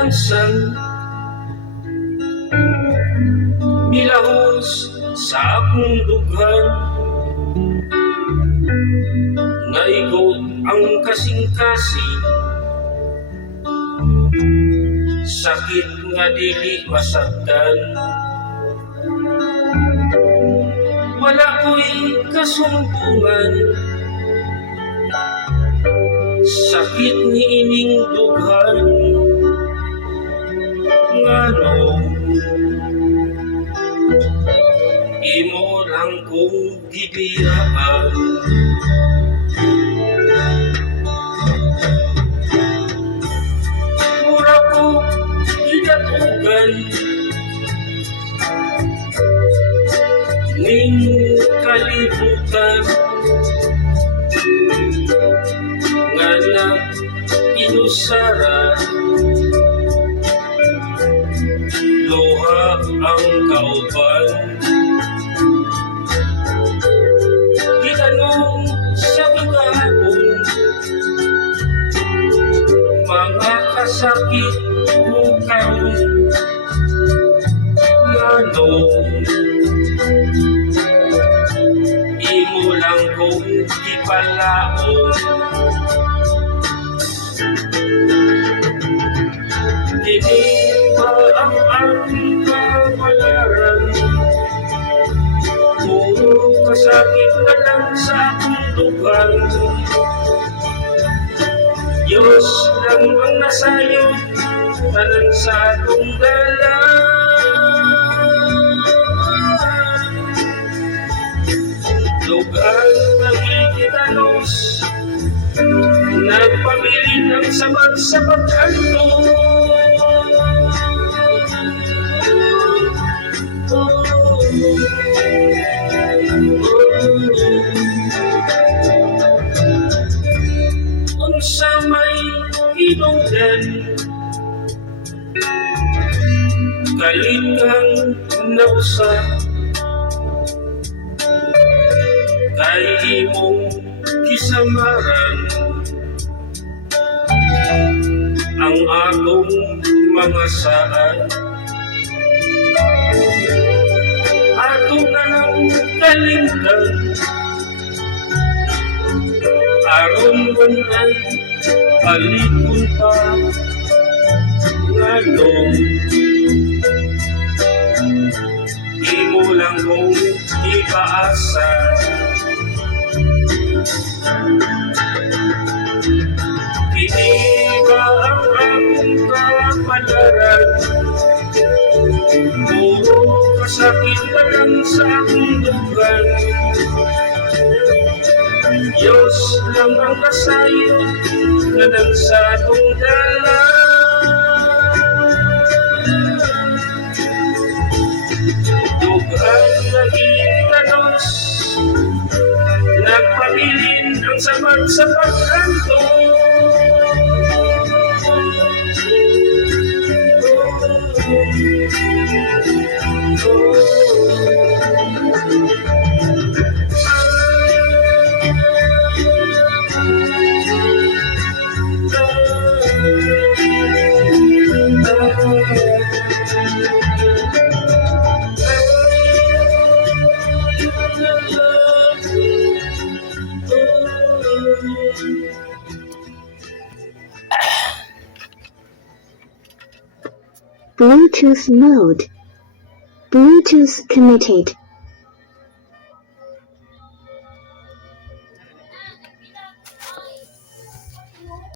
kalansang milahos sa akong dughan, naigot ang kasing-kasing, sakit nga dili masagdan. Wala ko'y kasumbungan, sakit ni ining dughan. Ngano imo lang kong gibiyaan, mura ko gidatugan ning kalibutan, nga na inusara luha ang kauban. Gitanong sa pagkahapon, mga kasakit ko karon, ngano imo lang kong ipalaon. Dili ba ang kapalaran, puro kasakit na lang sa akong dughan. Diyos lang ang nasayo, tanan sa akong dala. Lugar na ikitanos, nagpabilin ang sabat sa pag-anto. Unsa may hinungdan, kalit kang nausa, kay imong kisamaran ang akong mga saan. Ato na lang kalimtan, aron man ay palikon pa, nganong imo lang kong ipaasa. Hindi ba ang akong kapalaran, puro kasakit na lang sa akong dughan. Diyos lang ang kasayo, nanan sa akong dala. Dughan na itanos, nagpabilin ang sabat sa pag-anto. Bluetooth mode. Bluetooth committed.